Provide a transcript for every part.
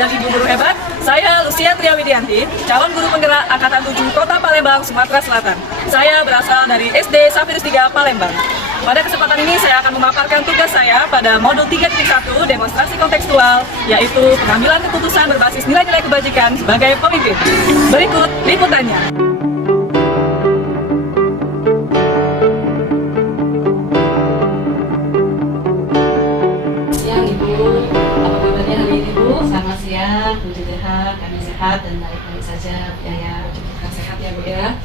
dan Ibu guru hebat, saya Lucia Triawidianti, calon guru penggerak Angkatan 7 Kota Palembang, Sumatera Selatan. Saya berasal dari SD Safirus 3 Palembang. Pada kesempatan ini saya akan memaparkan tugas saya pada modul 3.1 demonstrasi kontekstual, yaitu pengambilan keputusan berbasis nilai-nilai kebajikan sebagai pemimpin. Berikut liputannya. Puji Tuhan, kami sehat dan baik-baik saja, ya sehat ya Bu ya.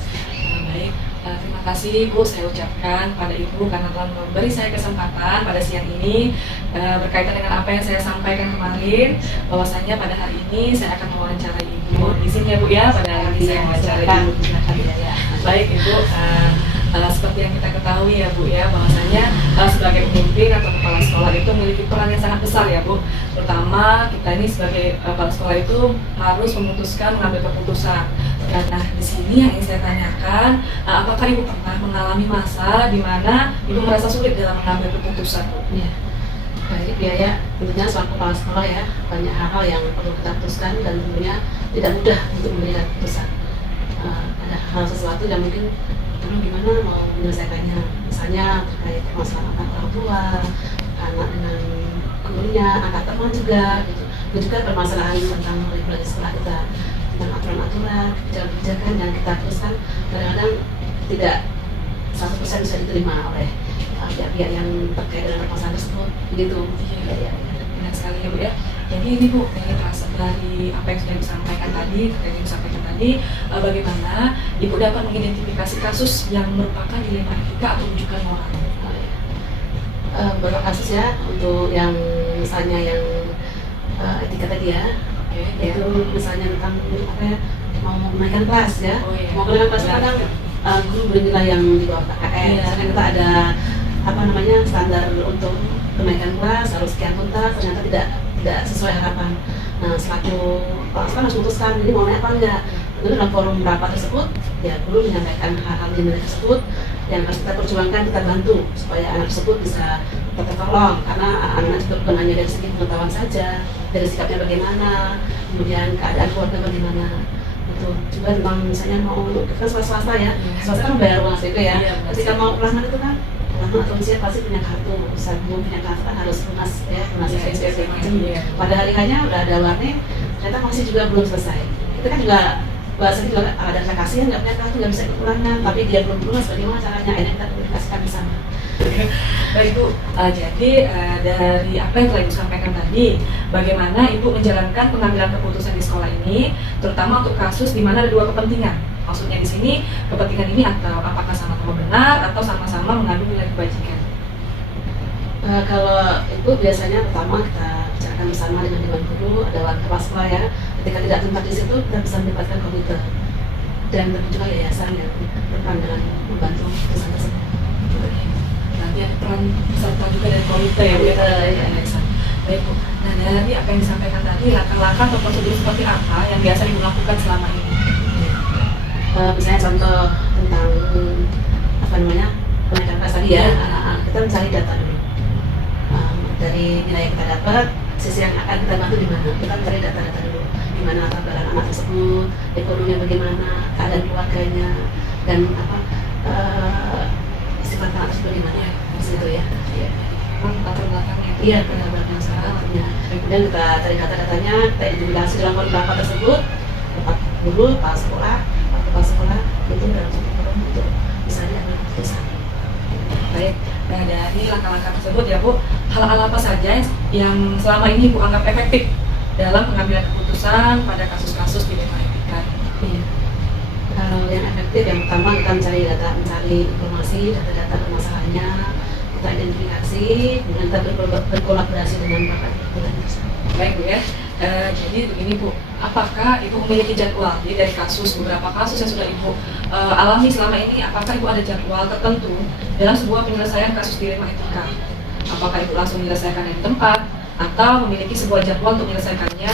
Baik, terima kasih Bu saya ucapkan pada Ibu karena telah memberi saya kesempatan pada siang ini berkaitan dengan apa yang saya sampaikan kemarin, bahwasanya pada hari ini saya akan mewawancarai Ibu. Izin ya Bu ya, pada hari ini saya mewawancarai Ibu. Baik Ibu, seperti yang kita ketahui ya Bu ya, bahwasanya sebagai pemimpin atau kepala sekolah itu memiliki peran yang sangat besar ya Bu. Terutama kita ini sebagai kepala sekolah itu harus memutuskan, mengambil keputusan. Nah di sini yang ingin saya tanyakan, apakah Ibu pernah mengalami masa di mana Ibu merasa sulit dalam mengambil keputusan? Ya. Baik, ya tentunya selaku kepala sekolah ya, banyak hal-hal yang perlu kita putuskan dan tentunya tidak mudah untuk memberikan keputusan. Ada hal sesuatu yang mungkin dulu gimana mau menyelesaikannya, misalnya terkait masalah orang tua, anak dengan gurunya, anak teman juga gitu. Juga permasalahan tentang regulasi sekolah kita, tentang aturan-aturan, kebijakan-kebijakan yang kita teruskan kadang-kadang tidak 100% bisa diterima oleh pihak-pihak yang terkait dengan permasalahan tersebut, begitu. Iya. Benar sekali ya Bu ya. Jadi ini Bu, dari apa yang sudah disampaikan tadi, bagaimana Ibu dapat mengidentifikasi kasus yang merupakan dilema etika atau rujukan moral? Beberapa kasus ya, untuk yang misalnya yang etika tadi ya, itu misalnya tentang apa ya, mau menaikkan kelas ya, mau menaikkan kelas kadang guru bernilai yang di bawah KKN, misalnya kita ada apa namanya standar untuk kenaikan kelas harus sekian tuntas, ternyata tidak sesuai harapan. Nah, selaku kepala sekolah harus memutuskan ini mau naik apa enggak. Tentu dalam forum rapat tersebut, ya guru menyampaikan hal-hal di nilai tersebut yang harus kita perjuangkan, kita bantu supaya anak tersebut bisa tertolong, karena anak juga bukan hanya dari segi pengetahuan saja, dari sikapnya bagaimana, kemudian keadaan keluarga bagaimana. Itu juga tentang misalnya mau kan swasta ya, swasta kan bayar uang SPP ya, ketika mau ulangan itu kan atau usia pasti punya kartu, usaha belum punya kartu kan harus lunas ya, lunas SPP macam. Pada hari hanya udah ada warning, ternyata masih juga belum selesai. Itu kan juga bahasa juga ada rasa kasihan, nggak punya kartu, nggak bisa ikut ulangan, tapi dia belum lunas, bagaimana caranya? Akhirnya kita komunikasikan di sana. Baik Bu, jadi dari apa yang telah Ibu sampaikan tadi, bagaimana Ibu menjalankan pengambilan keputusan di sekolah ini, terutama untuk kasus di mana ada dua kepentingan. Maksudnya di sini kepentingan ini atau apakah sama-sama benar atau sama-sama mengandung nilai kebajikan? Kalau itu biasanya pertama kita bicarakan bersama dengan dewan guru, ada dewan kepala sekolah ya. Ketika tidak tempat di situ, kita bisa mendapatkan komite dan tentu juga yayasan yang berperan dengan membantu keputusan tersebut. Nanti ada peran serta juga dari komite ya Bu ya. Baik Bu. Nah dari apa yang disampaikan tadi, langkah-langkah atau prosedur seperti apa yang biasa Ibu lakukan selama ini? Misalnya contoh tentang apa namanya kenaikan kelas tadi ya, kita mencari data dulu dari nilai yang kita dapat, sisi yang akan kita bantu di mana, kita mencari data-data dulu, di mana latar belakang anak tersebut, ekonominya bagaimana, keadaan keluarganya, dan apa sifat anak tersebut bagaimana, seperti itu ya. Latar belakangnya. Iya, latar belakang sebenarnya. Kemudian kita cari data-datanya, kita identifikasi dalam forum tersebut, tempat guru, kepala sekolah, itu dalam satu forum untuk bisa diambil keputusan. Baik, nah dari langkah-langkah tersebut ya Bu, hal-hal apa saja yang selama ini Bu anggap efektif dalam pengambilan keputusan pada kasus-kasus dilema etika? Iya. Kalau yang efektif, yang pertama kita mencari informasi, data-data permasalahannya, kita identifikasi, kemudian kita berkolaborasi dengan pakar tersebut. Baik Bu ya, jadi begini Bu, apakah Ibu memiliki jadwal? Jadi dari beberapa kasus yang sudah Ibu alami selama ini, apakah Ibu ada jadwal tertentu dalam sebuah penyelesaian kasus dilema etika? Apakah Ibu langsung menyelesaikan di tempat, atau memiliki sebuah jadwal untuk menyelesaikannya,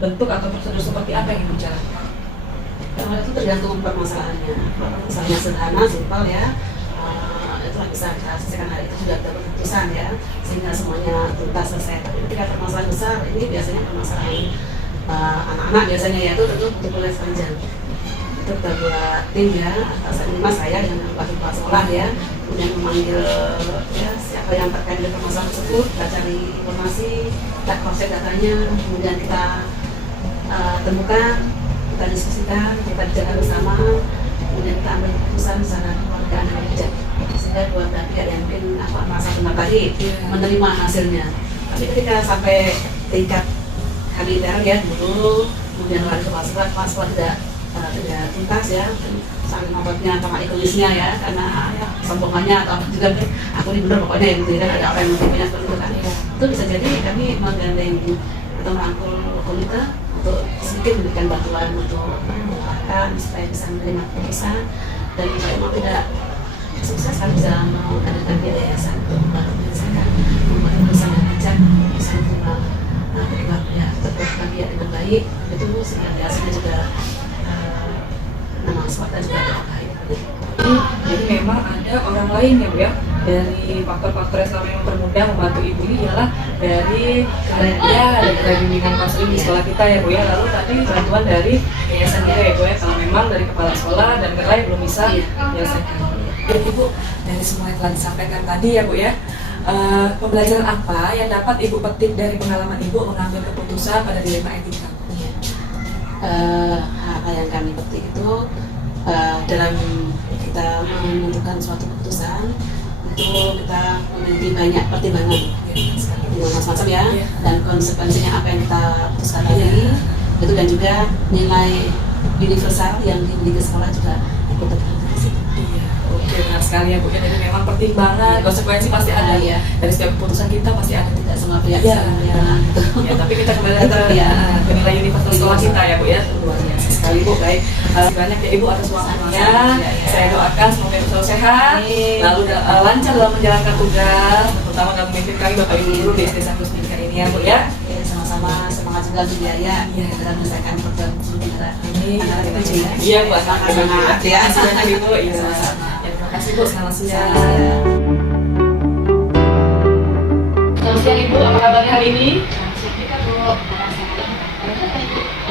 bentuk atau prosedur seperti apa yang Ibu jalankan? Kalau itu tergantung permasalahannya. Misalnya sederhana, simpel ya, itu bisa kita selesaikan hari itu juga dapat keputusan ya, sehingga semuanya tuntas selesai. Tapi ketika permasalahan besar, ini biasanya permasalahan anak-anak biasanya ya itu tentu butuh proses panjang. Itu kita buat tim ya, atas lima saya dengan kepala sekolah ya, kemudian memanggil ya siapa yang terkait dengan permasalahan tersebut, kita cari informasi, kita cross check datanya, kemudian kita temukan, kita diskusikan, kita bicarakan bersama, kemudian kita ambil keputusan secara keluargaan yang bijak, sehingga dua belah pihak yang mungkin merasa benar tadi menerima hasilnya. Tapi ketika sampai tingkat kami intern ya dulu, kemudian lari ke kepala sekolah tidak tuntas ya, saling membuatnya sama egoisnya ya, karena ya, sombongannya atau juga aku ini benar pokoknya gitu ya, ada orang yang punya seperti itu kan. Itu bisa jadi kami menggandeng atau merangkul komite untuk sedikit memberikan bantuan untuk mengarahkan supaya bisa menerima keputusan, dan jika memang tidak sukses kami bisa mengadakan yayasan untuk menyelesaikan membuat keputusan yang bijak, bisa menerima kedua pihak terkait dengan baik, itu sehingga hasilnya juga nama swasta juga terkait. Jadi memang ada orang lain ya Bu ya, dari faktor-faktor yang selama ini mempermudah membantu Ibu ini ialah dari dari bimbingan konseling di sekolah kita ya Bu ya. Lalu tadi bantuan dari yayasan kita ya Bu ya, kalau memang dari kepala sekolah dan lain belum bisa menyelesaikan. Jadi Bu, dari semua yang telah disampaikan tadi ya Bu ya, pembelajaran apa yang dapat Ibu petik dari pengalaman Ibu mengambil keputusan pada dilema etika? Apa yang kami petik itu dalam kita menentukan suatu keputusan itu kita memiliki banyak pertimbangan macam-macam ya, dan konsekuensinya apa yang kita putuskan tadi itu, dan juga nilai universal yang dimiliki sekolah juga ikut terkait di situ. Oke, benar sekali ya Bu. Jadi memang pertimbangan, konsekuensi pasti ada ya. Dari setiap keputusan kita pasti ada, tidak semua pihak ya, tapi kita kembali ke nilai universal sekolah kita ya Bu ya. Luar biasa sekali Bu. Baik, banyak ya Ibu atas waktunya. Saya doakan semoga Ibu selalu sehat, lalu lancar dalam menjalankan tugas, terutama dalam memimpin kami Bapak Ibu guru di SD Safri Pendidikan ini ya Bu ya. Sama-sama semangat juga untuk biaya dalam menyelesaikan program negara. Iya Bu, semangat ya. Semangat Ibu. Iya. Terima kasih Bu, selamat siang. Selamat siang Ibu, apa kabarnya hari ini?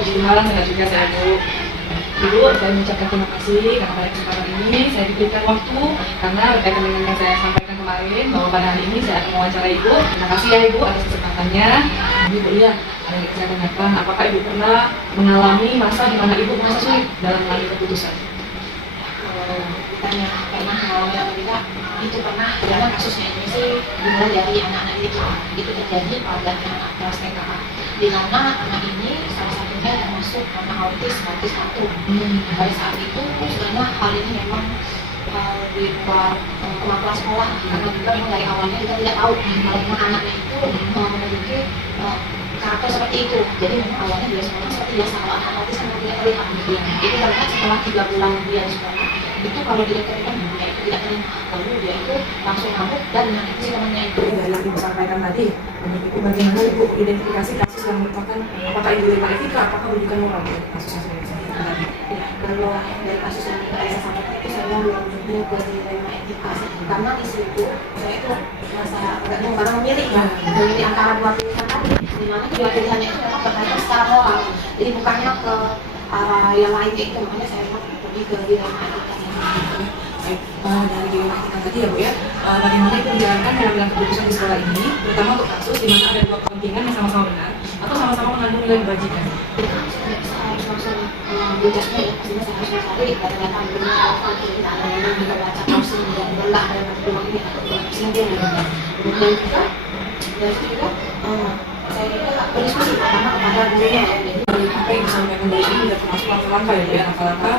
Puji Tuhan, sehat juga saya Bu. Ibu, saya mengucapkan terima kasih karena pada kesempatan ini saya diberikan waktu, karena berkaitan dengan yang saya sampaikan kemarin bahwa pada hari ini saya akan mewawancarai Ibu. Terima kasih ya Ibu atas kesempatannya. Ibu ya, ada yang saya tanyakan, apakah Ibu pernah mengalami masa di mana Ibu merasa sulit dalam mengambil keputusan? Tanya pernah mengalami atau tidak, itu pernah. Karena kasusnya ini sih dimulai dari anak-anak itu terjadi pada anak kelas TK, di mana anak ini salah satunya termasuk anak autis satu. Pada saat itu sebenarnya hal ini memang di luar kemampuan sekolah, karena juga memang dari awalnya kita tidak tahu kalau memang anaknya itu memiliki karakter seperti itu. Jadi memang awalnya dia sekolah seperti biasa, kalau anak autis kan tidak terlihat. Itu terlihat setelah 3 bulan dia di sekolah. Itu kalau didekatkan dia itu tidak terima, lalu dia itu langsung ngamuk dan menyakiti temannya itu. Dari yang Ibu sampaikan tadi, menurut Ibu bagaimana Ibu identifikasi kasus yang merupakan apakah Ibu dilema etika, apakah pendidikan moral kasus yang saya tadi? Ya, kalau dari kasus yang saya sampaikan itu saya mau menuju ke dilema etika, karena di situ saya itu merasa agak bingung karena memilih antara dua pilihan tadi, di mana kedua pilihannya itu memang berkaitan secara moral, jadi bukannya ke arah yang lainnya itu, makanya saya mau pergi ke dilema etika. Baik, dari dilema etika tadi ya Bu ya, bagaimana Ibu menjalankan pengambilan keputusan di sekolah ini, terutama untuk kasus di mana ada dua kepentingan yang sama-sama benar atau sama-sama mengandung nilai kebajikan? Harus langsung bijaknya ya, pastinya saya harus mencari data-data benar apa tidak ada yang kita baca langsung dan belah dari peluang ini atau kemudian kemudian juga dari itu juga saya juga berdiskusi pertama kepada gurunya ya. Jadi apa yang disampaikan dari ini sudah termasuk langkah-langkah ya Bu ya, langkah-langkah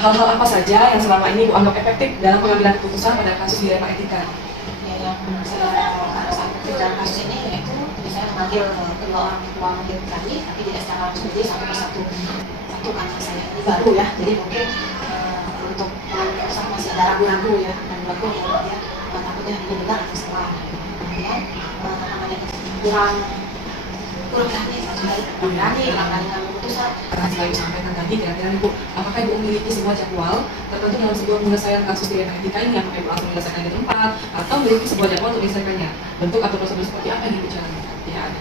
hal-hal apa saja yang selama ini Bu anggap efektif dalam pengambilan keputusan pada kasus dilema etika? Ya, yang saya saat dalam kasus ini yaitu saya memanggil kedua orang tua murid tadi, tapi tidak secara langsung, jadi satu persatu karena saya ini baru ya, jadi mungkin untuk mengambil keputusan masih ada ragu-ragu ya, dan ragu ya dia takutnya ini benar atau salah, kemudian namanya kurang berani, mengambil keputusan. Karena setelah Ibu sampaikan tadi, kira-kira Ibu, apakah Ibu memiliki sebuah jadwal tertentu dalam sebuah penyelesaian kasus dilema etika ini, apakah Ibu langsung menyelesaikan di tempat atau memiliki sebuah jadwal untuk menyelesaikannya? Bentuk atau prosedur seperti apa yang Ibu jalankan? Tidak ada.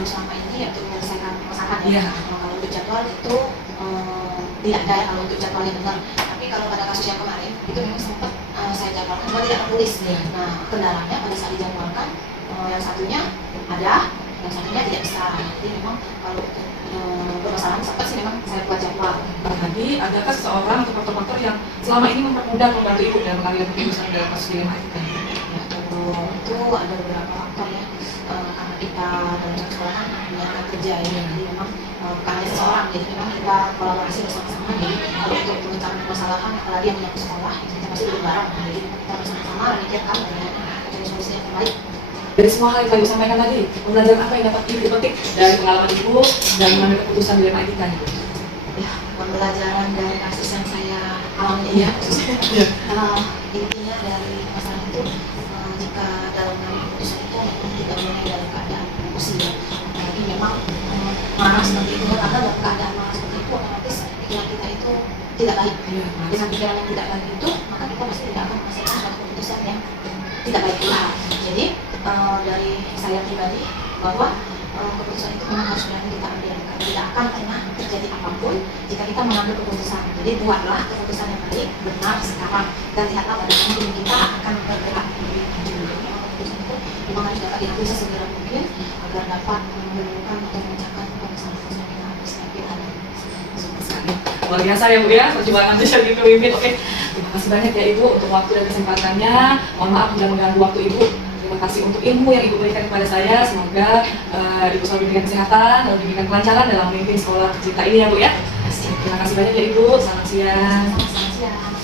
selama ini untuk menyelesaikan masakan ya. Iya. Kalau untuk jadwal itu tidak ada ya kalau untuk jadwalnya benar. Tapi kalau pada kasus yang kemarin itu memang sempat saya jadwalkan, cuma tidak tertulis. Iya. Nah, kendalanya pada saat dijadwalkan yang satunya ada, yang satunya tidak bisa. Jadi memang kalau untuk permasalahan sempat sih memang saya buat jadwal. Tadi adakah seseorang atau faktor-faktor yang selama ini mempermudah membantu ibu dalam mengambil keputusan dalam kasus dilema etika? Ya, itu ada beberapa faktor ya. Karena kita dalam satu sekolah kan menyiapkan kerja ya, jadi memang bukan hanya seseorang, jadi memang kita kolaborasi bersama-sama. Jadi kalau untuk pemecahkan permasalahan, apalagi yang menyangkut sekolah, itu kita pasti duduk bareng. Jadi kita bersama-sama memikirkan dan mencari solusi yang terbaik. Dari semua hal yang ibu sampaikan tadi, pembelajaran apa yang dapat ibu petik dari pengalaman ibu dan mengambil keputusan dilema etika ibu? Ya, pembelajaran dari kasus yang saya alami ya. Intinya dari masalah itu, jika dalam mengambil keputusan itu memang tidak boleh dalam keadaan emosi ya. Jadi memang marah seperti itu, karena dalam keadaan marah seperti itu otomatis pikiran kita itu tidak baik. Dengan pikiran yang tidak baik itu, maka kita pasti tidak akan menghasilkan suatu keputusan yang tidak baik pula. Jadi dari saya pribadi bahwa keputusan itu memang harus berani kita ambil, karena tidak akan pernah terjadi apapun jika kita mengambil keputusan. Jadi buatlah keputusan yang baik, benar sekarang, dan lihatlah bagaimana diri kita akan bergerak lebih maju. Keputusan itu memang harus dapat diambil sesegera mungkin agar dapat menemukan atau memecahkan permasalahan yang harus kita hadapi. Luar biasa ya Bu ya, perjuangan jadi pemimpin. Oke, terima kasih banyak ya Ibu untuk waktu dan kesempatannya. Mohon maaf sudah mengganggu waktu Ibu. Terima kasih untuk ilmu yang Ibu berikan kepada saya. Semoga Ibu selalu diberikan kesehatan dan diberikan kelancaran dalam memimpin sekolah tercinta ini ya Bu ya. Terima kasih banyak ya Ibu. Selamat siang. Selamat siang.